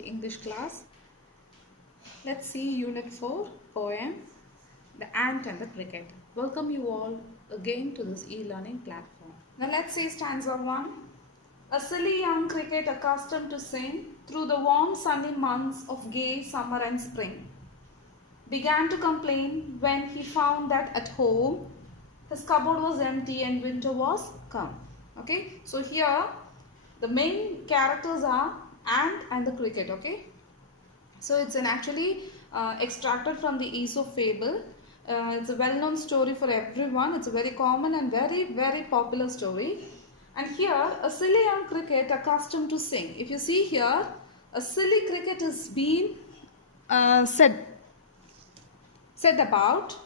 the English class. Let's see Unit 4 poem The Ant and the Cricket. Welcome you all again to this e-learning platform. Now let's see stanza 1. A silly young cricket accustomed to sing through the warm sunny months of gay summer and spring began to complain when he found that at home his cupboard was empty and winter was come. Okay, so here the main characters are ant and the cricket. Okay, so it's an actually extracted from the Aesop fable. It's a well-known story for everyone. It's a very common and very popular story. And here a silly young cricket accustomed to sing. If you see here, a silly cricket is being said about,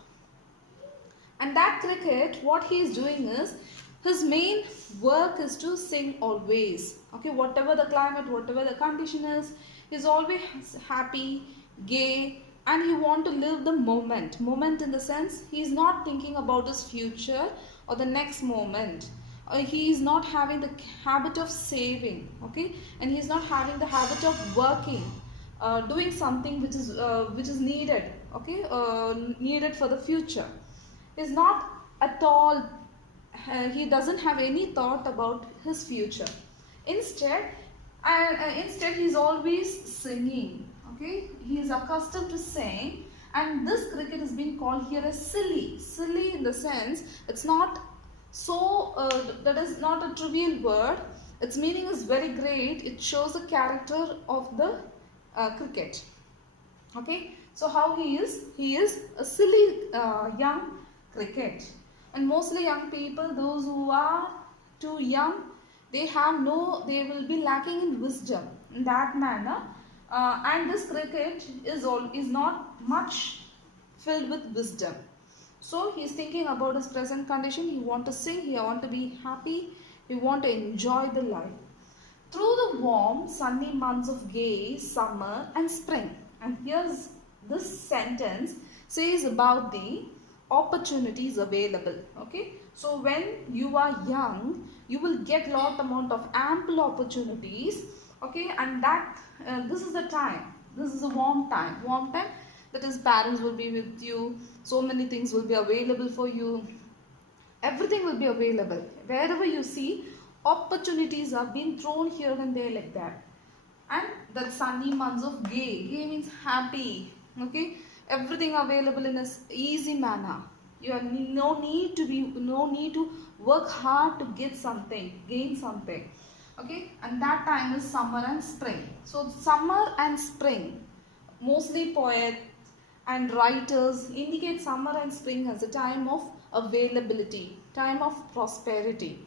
and that cricket, what he is doing is, his main work is to sing always. Okay, whatever the climate, whatever the condition is, he's always happy, gay, and he want to live the moment. Moment in the sense, he is not thinking about his future or the next moment. He is not having the habit of saving. Okay, and he is not having the habit of working, doing something which is needed. Okay, needed for the future. Is not at all. He doesn't have any thought about his future. Instead he's always singing. Okay, he is accustomed to sing, and this cricket is being called here as silly. Silly in the sense, it's not so. That is not a trivial word. Its meaning is very great. It shows the character of the cricket. Okay, so how he is? He is a silly young cricket. And mostly young people, those who are too young, they will be lacking in wisdom in that manner. And this cricket is not much filled with wisdom. So he is thinking about his present condition. He want to sing, he want to be happy, he want to enjoy the life. Through the warm sunny months of gay summer and spring. And here's this sentence says about the opportunities available. Okay, so when you are young, you will get amount of ample opportunities. Okay, and that this is the time, this is a warm time, that is, parents will be with you, so many things will be available for you, everything will be available. Wherever you see, opportunities are being thrown here and there like that. And the sunny months of gay means happy. Okay, everything available in a easy manner. You have no need to work hard to get something, gain something. Okay, and that time is summer and spring. So summer and spring, mostly poets and writers indicate summer and spring as a time of availability, time of prosperity,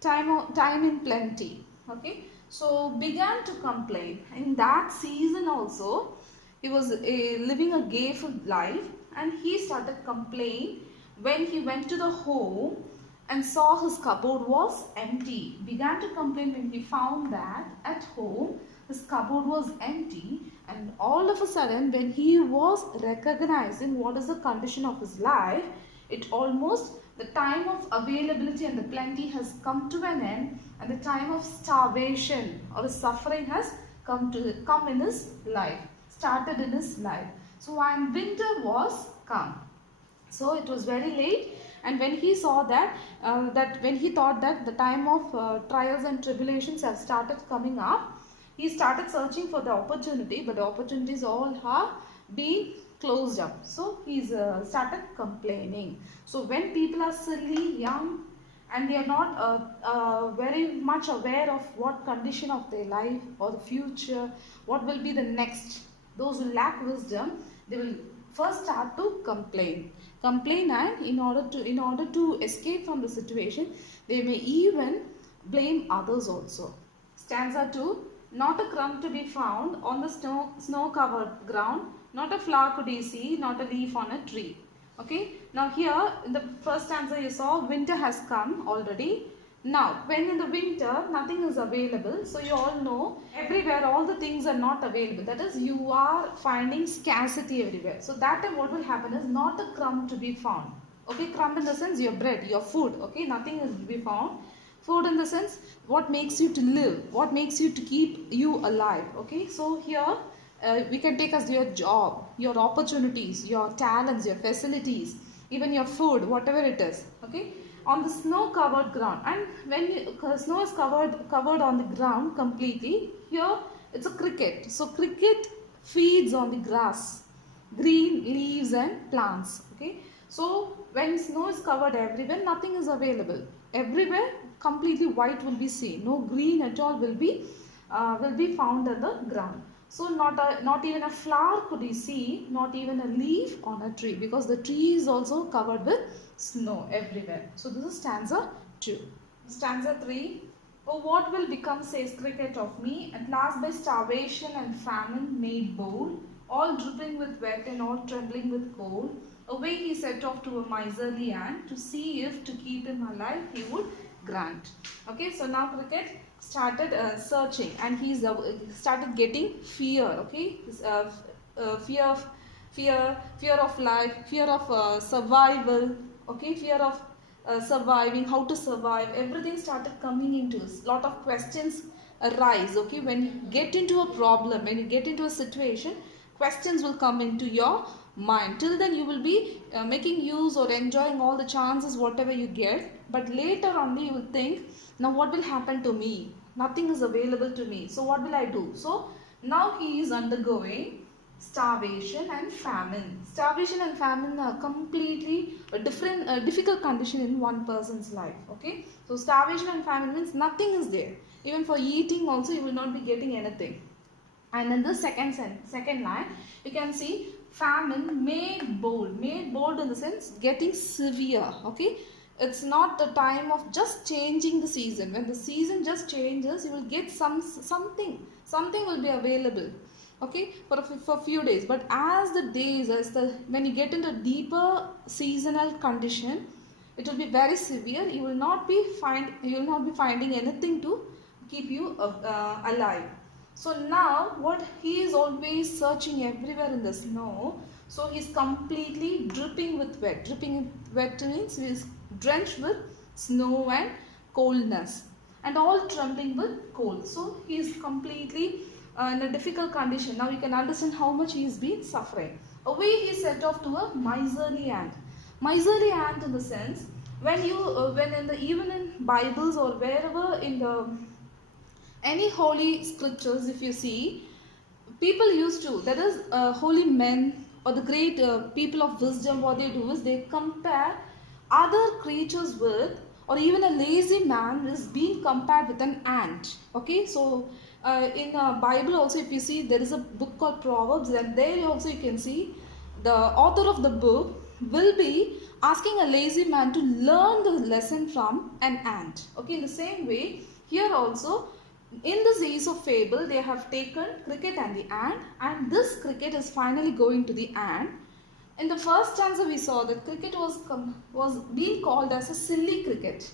time in plenty. Okay, so began to complain. In that season also, he was living a gayful life, and he started complaining when he went to the home and saw his cupboard was empty. Began to complain when he found that at home his cupboard was empty, and all of a sudden when he was recognizing what is the condition of his life, the time of availability and the plenty has come to an end, and the time of starvation or the suffering has come in his life, started in his life. So when winter was come, so it was very late, and when he saw that, when he thought that the time of trials and tribulations have started coming up, he started searching for the opportunity, but the opportunities all are being closed up. So he started complaining. So when people are silly, young, and they are not very much aware of what condition of their life or the future, what will be the next, those who lack wisdom, they will first start to complain, and in order to escape from the situation, they may even blame others also. Stanza 2. Not a crumb to be found on the snow-covered ground, not a flower could he see, not a leaf on a tree. Okay, now here in the first stanza you saw winter has come already. Now when in the winter nothing is available, so you all know everywhere all the things are not available, that is, you are finding scarcity everywhere. So that time what will happen is, not a crumb to be found. Okay, crumb in the sense your bread, your food. Okay, nothing is to be found. Food in the sense what makes you to live, what makes you to keep you alive. Okay, so here we can take as your job, your opportunities, your talents, your facilities, even your food, whatever it is. Okay, on the snow covered ground, and when snow is covered on the ground completely, here it's a cricket. So cricket feeds on the grass, green leaves and plants. Okay, so when snow is covered everywhere, nothing is available. Everywhere completely white will be seen, no green at all will be found on the ground. So not even a flower could you see, not even a leaf on a tree, because the tree is also covered with snow everywhere. So this is stanza 2. Stanza 3. Oh, what will become, says cricket, of me, at last by starvation and famine made bold, all dripping with wet and all trembling with cold. Away he set off to a miserly ant, to see if to keep him alive he would grant. Okay, so now cricket started searching, and he started getting fear. Okay, fear of fear of life, fear of survival. Okay, fear of surviving, how to survive, everything started coming into us. Lot of questions arise. Okay, when you get into a problem, when you get into a situation, questions will come into your mind. Till then you will be making use or enjoying all the chances whatever you get, but later only you will think, now what will happen to me, nothing is available to me, so what will I do? So now he is undergoing starvation and famine. Starvation and famine are completely a different difficult condition in one person's life. Okay, so starvation and famine means nothing is there, even for eating also you will not be getting anything. And in the second line you can see famine made bold. Made bold in the sense getting severe. Okay, it's not the time of just changing the season. When the season just changes, you will get something will be available. Okay, for few days, but as the days, when you get into deeper seasonal condition, it will be very severe. You will not be finding anything to keep you alive. So now what he is always searching everywhere in the snow. So he is completely dripping with wet. Dripping with wet means he is drenched with snow and coldness, and all trembling with cold. So he is completely in a difficult condition. Now you can understand how much he is been suffering. Away he set off to a miserly ant. Miserly ant in the sense, when even in Bibles or wherever in the any holy scriptures, if you see, people used to, that is holy men or the great people of wisdom, what they do is they compare other creatures with, or even a lazy man is being compared with an ant. Okay, so in Bible also, if you see, there is a book called Proverbs, and there also you can see the author of the book will be asking a lazy man to learn the lesson from an ant. Okay, in the same way here also, in this Aesop fable, they have taken cricket and the ant, and this cricket is finally going to the ant. In the first stanza we saw that cricket was being called as a silly cricket.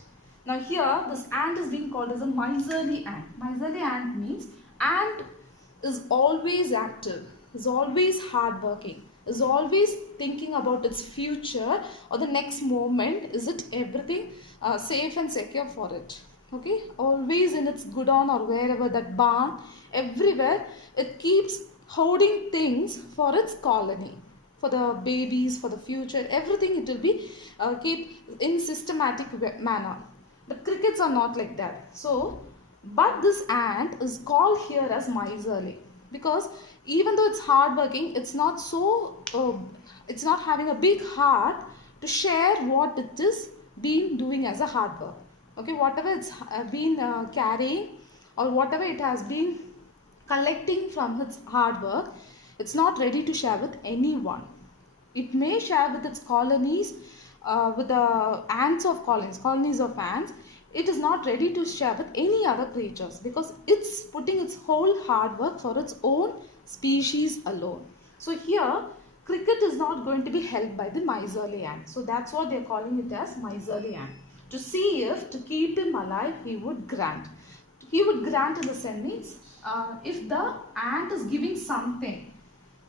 Now here this ant is being called as a miserly ant. Miserly ant means ant is always active, is always hardworking, is always thinking about its future or the next moment. Is it everything safe and secure for it? Okay, always in its godown or wherever, that barn, everywhere it keeps hoarding things for its colony, for the babies, for the future, everything it will be keep in systematic manner. But crickets are not like that. So, but this ant is called here as miserly, because even though it's hardworking, it's not it's not having a big heart to share what it is been doing as a hard work. Okay, whatever it's been carrying, or whatever it has been collecting from its hard work, it's not ready to share with anyone. It may share with its colonies, with the ants of colonies of ants. It is not ready to share with any other creatures, because it's putting its whole hard work for its own species alone. So here cricket is not going to be helped by the miserly ant. So that's what they are calling it as miserly ant. To see if to keep him alive he would grant. He would grant in the sense means if the ant is giving something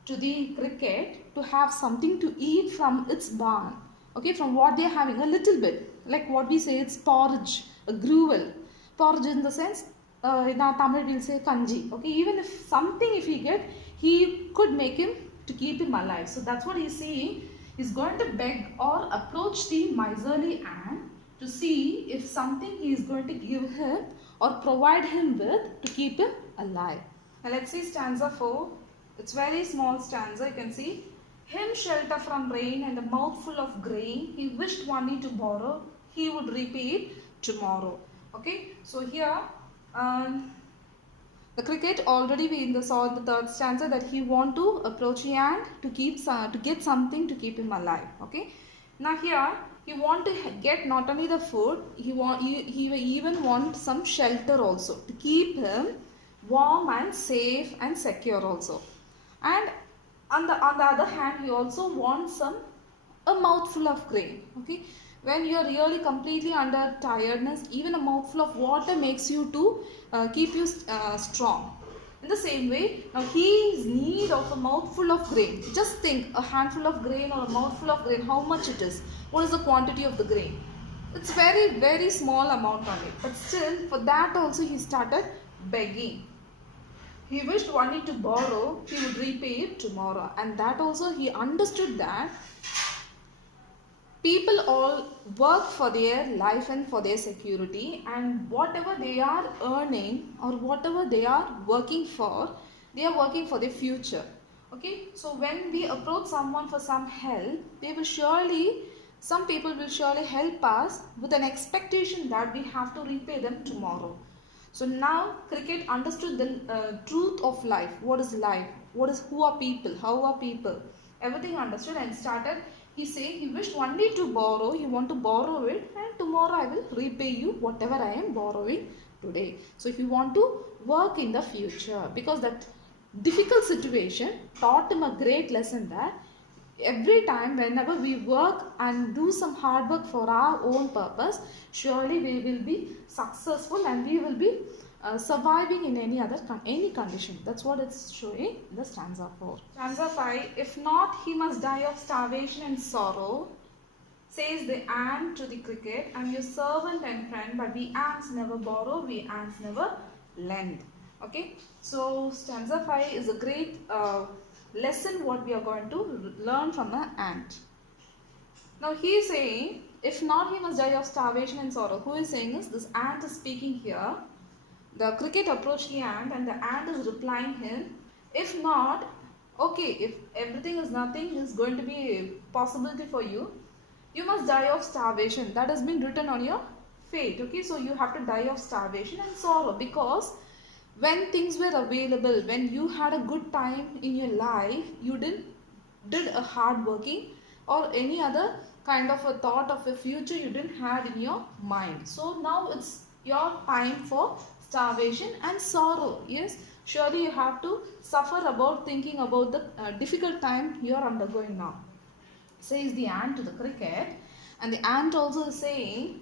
to the cricket to have something to eat from its barn, okay, from what they are having, a little bit, like what we say, it's porridge, a gruel. Porridge in the sense, in our Tamil we'll say kanji. Okay, even if something if he get, he could make him to keep him alive. So that's what he's saying. He's going to beg or approach the miserly ant to see if something he is going to give him or provide him with to keep him alive. Now let's see stanza 4. It's very small stanza. You can see, him shelter from rain and a mouthful of grain. He wished money to borrow. He would repay it tomorrow. Okay. So here the cricket already we saw in the third stanza that he want to approach the ant to get something to keep him alive. Okay. Now here he want to get not only the food, he even want some shelter also to keep him warm and safe and secure also. And on the other hand, he also wants a mouthful of grain. Okay, when you are really completely under tiredness, even a mouthful of water makes you to keep you strong. In the same way, now he is in need of a mouthful of grain. Just think, a handful of grain or a mouthful of grain, how much it is? What is the quantity of the grain? It's very small amount only. But still, for that also he started begging. He wished money to borrow, he would repay it tomorrow. And that also he understood that people all work for their life and for their security, and whatever they are earning or whatever they are working for, they are working for their future. Okay, so when we approach someone for some help, some people will surely help us with an expectation that we have to repay them tomorrow. So now cricket understood the truth of life. What is life? Who are people? How are people? Everything understood and started. He said he wished only to borrow. He want to borrow it, and tomorrow I will repay you whatever I am borrowing today. So he want to work in the future, because that difficult situation taught him a great lesson that every time whenever we work and do some hard work for our own purpose, surely we will be successful and we will be surviving in any condition. That's what it's showing in the stanza 4. Stanza 5. If not, he must die of starvation and sorrow, says the ant to the cricket, I'm your servant and friend, but we ants never borrow, we ants never lend. Okay, so stanza 5 is a great lesson what we are going to learn from an ant. Now he is saying, if not, he must die of starvation and sorrow. Who is saying this? This ant is speaking here. The cricket approached the ant and the ant is replying him, if not, okay, if everything is nothing is going to be a possibility for you, you must die of starvation. That has been written on your fate. Okay, so you have to die of starvation and sorrow, because when things were available, when you had a good time in your life, you did a hard working or any other kind of a thought of a future you didn't have in your mind. So now it's your time for starvation and sorrow. Yes, surely you have to suffer about thinking about the difficult time you are undergoing now, says the ant to the cricket. And the ant also is saying,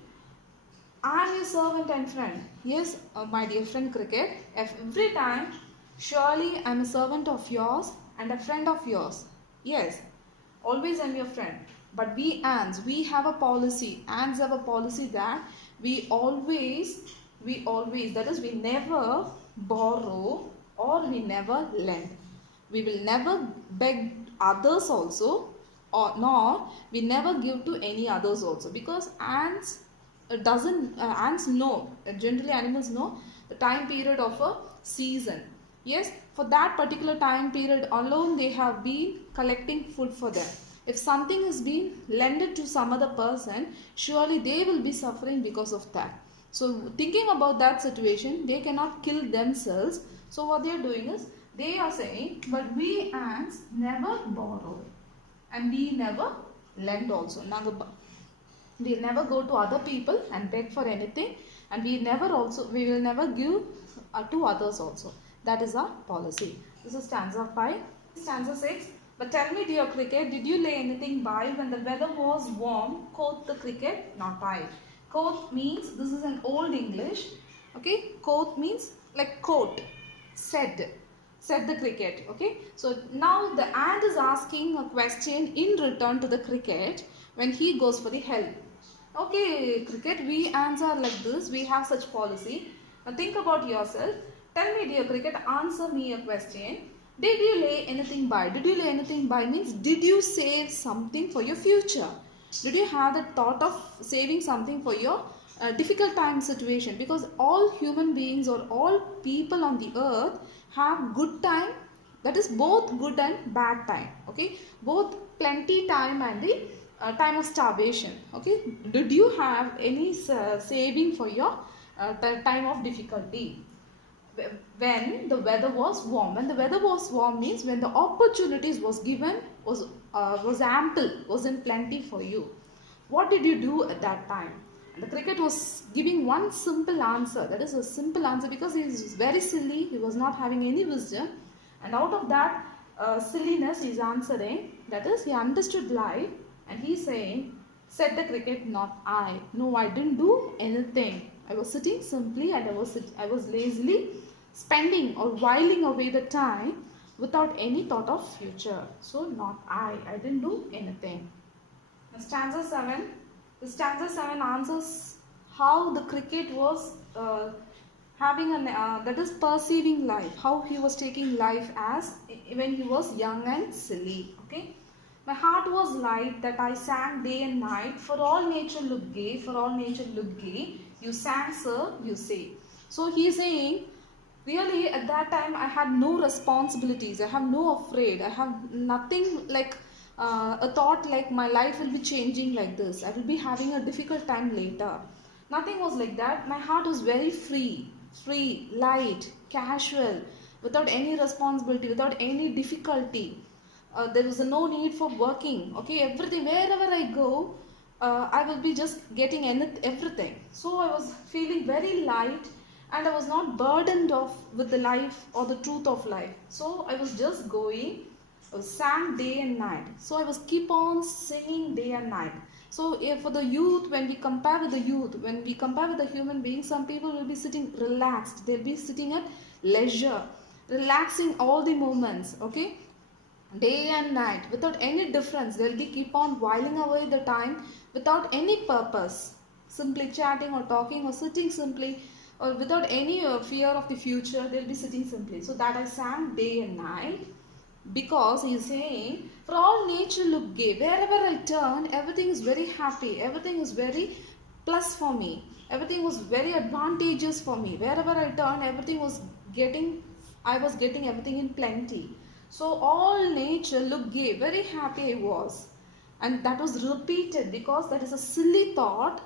I am your servant and friend. Yes, my dear friend cricket, every time surely I am a servant of yours and a friend of yours. Yes, always I am your friend. But we ants, we have a policy. Ants have a policy that we always, that is, we never borrow or we never lend. We will never beg others also, or nor we never give to any others also, because ants know, generally animals know the time period of a season. Yes, for that particular time period alone they have been collecting food for them. If something is being lended to some other person, surely they will be suffering because of that. So thinking about that situation, they cannot kill themselves. So what they are doing is, they are saying, but we ants never borrow and we never lend also. We never go to other people and beg for anything, and we will never give to others also. That is our policy. This is stanza 5. Stanza 6. But tell me, dear cricket, did you lay anything by when the weather was warm? Quoth the cricket, not I. Quoth means, this is an old English. Okay, quoth means like quote, said the cricket. Okay, so now the ant is asking a question in return to the cricket when he goes for the help. Okay, cricket, we answer like this. We have such policy. Now think about yourself. Tell me, dear cricket, answer me a question. Did you lay anything by? Did you lay anything by means did you save something for your future? Did you have the thought of saving something for your difficult time situation? Because all human beings or all people on the earth have good time, that is both good and bad time. Okay, both plenty time and the time of starvation. Okay, did you have any saving for your time of difficulty? When the weather was warm, when the weather was warm means when the opportunities was given, was ample, was in plenty for you, what did you do at that time? And the cricket was giving one simple answer, that is a simple answer, because he was very silly, he was not having any wisdom, and out of that silliness he is answering, that is he understood life, and he is saying, said the cricket, not I, no, I didn't do anything, I was sitting simply, and I was lazily spending or whiling away the time without any thought of future. So not I didn't do anything. Now stanza 7. The stanza 7 answers how the cricket was having an that is perceiving life, how he was taking life as when he was young and silly. Okay. My heart was light that I sang day and night. For all nature looked gay, for all nature looked gay. You sang, sir, you say. So he is saying, really at that time I had no responsibilities, I have no afraid, I have nothing like a thought like my life will be changing like this, I will be having a difficult time later. Nothing was like that. My heart was very free, light, casual, without any responsibility, without any difficulty. There was no need for working. Okay, everything, wherever I go, I will be just getting everything. So I was feeling very light, and I was not burdened of with the life or the truth of life. So I was just going, I was sang day and night. So I was keep on singing day and night. So for the youth, when we compare with the youth, when we compare with the human beings, some people will be sitting relaxed. They'll be sitting at leisure, relaxing all the moments. Okay, day and night without any difference. They'll be keep on whiling away the time without any purpose, simply chatting or talking or sitting simply, or without any fear of the future. They'll be sitting simply. So that I sang day and night, because he is saying, for all nature look gay, wherever I turn everything is very happy, everything is very plus for me, everything was very advantageous for me. Wherever I turn everything was getting, I was getting everything in plenty. So all nature looked gay, very happy I was. And that was repeated, because that is a silly thought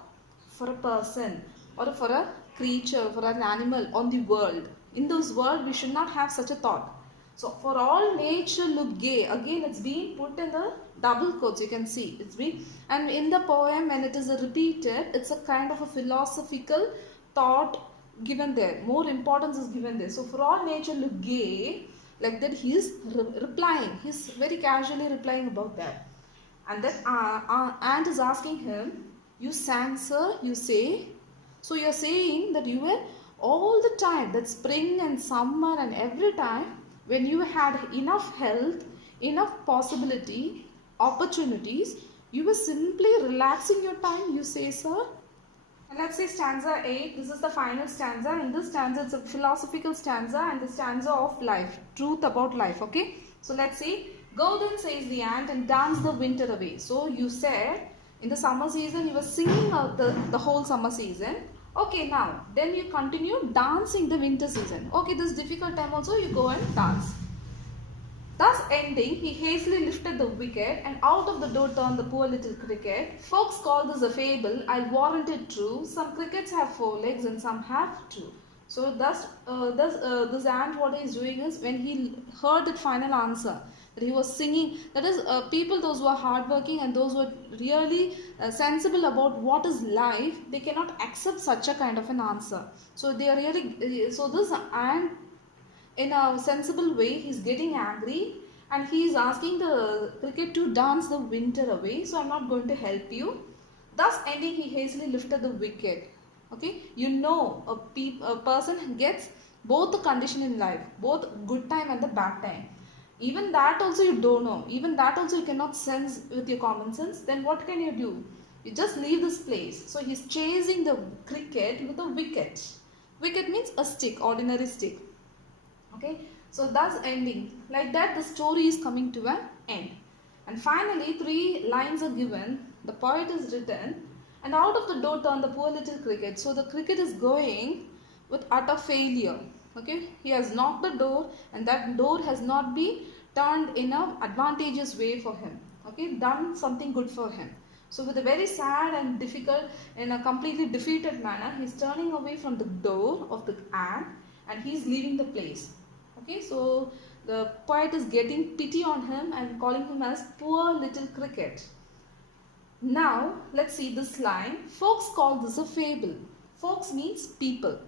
for a person or for a creature, for an animal on the world. In this world we should not have such a thought. So for all nature look gay, again it's being put in the double quotes, you can see it's been, and in the poem when it is repeated, it's a kind of a philosophical thought given there, more importance is given there. So for all nature look gay, like that he is replying, he is very casually replying about that. And that ant is asking him, you sang, sir, you say. So you are saying that you were all the time, that spring and summer and every time, when you had enough health, enough possibility, opportunities, you were simply relaxing your time, you say, sir. And let's say stanza 8, this is the final stanza. In this stanza, it's a philosophical stanza and the stanza of life, truth about life, okay. So let's see, go then, says the ant, and dance the winter away. So you said, in the summer season, you were singing out the whole summer season. Okay, now, then you continue dancing the winter season. Okay, this difficult time also you go and dance. Thus ending, he hastily lifted the wicket, and out of the door turned the poor little cricket. Folks call this a fable, I'll warrant it true. Some crickets have 4 legs and some have 2. So thus this ant, what he is doing is, when he heard that final answer, that he was singing, that is people, those who are hardworking and those who are really sensible about what is life, they cannot accept such a kind of an answer. So they are really, so this ant, in a sensible way, he is getting angry and he is asking the cricket to dance the winter away. So I am not going to help you. Thus ending, he hastily lifted the wicket. Okay, you know, a person gets both the condition in life, both good time and the bad time. Even that also you don't know. Even that also you cannot sense with your common sense. Then what can you do? You just leave this place. So he's chasing the cricket with a wicket. Wicket means a stick, ordinary stick. Okay, so thus ending. Like that the story is coming to an end. And finally 3 lines are given. The poet is written, and out of the door turned the poor little cricket. So the cricket is going with utter failure. Okay, he has knocked the door and that door has not been turned in an advantageous way for him. Okay, done something good for him. So with a very sad and difficult, in a completely defeated manner, he is turning away from the door of the ant and he is leaving the place. Okay, so the poet is getting pity on him and calling him as poor little cricket. Now let's see this line. Folks call this a fable. Folks means people.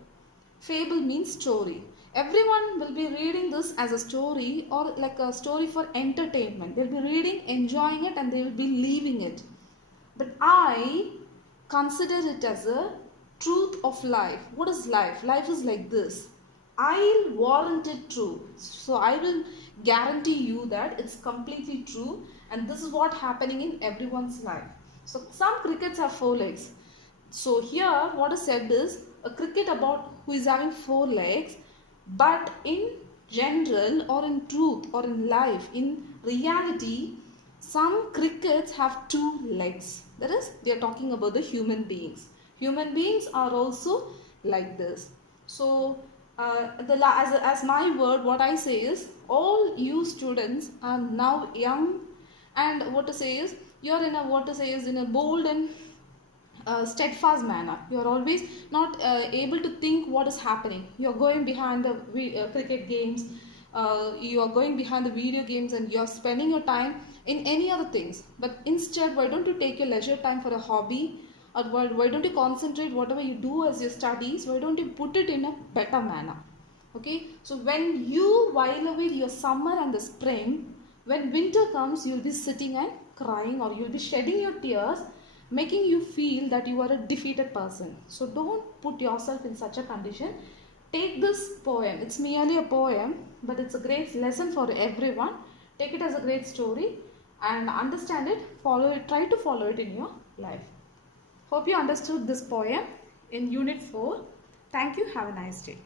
Fable means story. Everyone will be reading this as a story or like a story for entertainment. They'll be reading, enjoying it, and they will be leaving it. But I consider it as a truth of life. What is life? Life is like this. I'll warrant it true. So I will guarantee you that it's completely true, and this is what happening in everyone's life. So some crickets have 4 legs. So here what is said is a cricket about who is having 4 legs, but in general or in truth or in life, in reality, some crickets have 2 legs. That is, they are talking about the human beings. Human beings are also like this. So as my word, what I say is, all you students are now young, and what to say is, you're in a bold and steadfast manner. You are always not able to think what is happening. You are going behind the cricket games, you are going behind the video games, and you are spending your time in any other things. But instead, why don't you take your leisure time for a hobby, or why don't you concentrate whatever you do as your studies, why don't you put it in a better manner. Okay, so when you while away your summer and the spring, when winter comes, you will be sitting and crying, or you will be shedding your tears, making you feel that you are a defeated person. So don't put yourself in such a condition. Take this poem. It's merely a poem, but it's a great lesson for everyone. Take it as a great story and understand it, follow it, try to follow it in your life. Hope you understood this poem in Unit 4. Thank you. Have a nice day.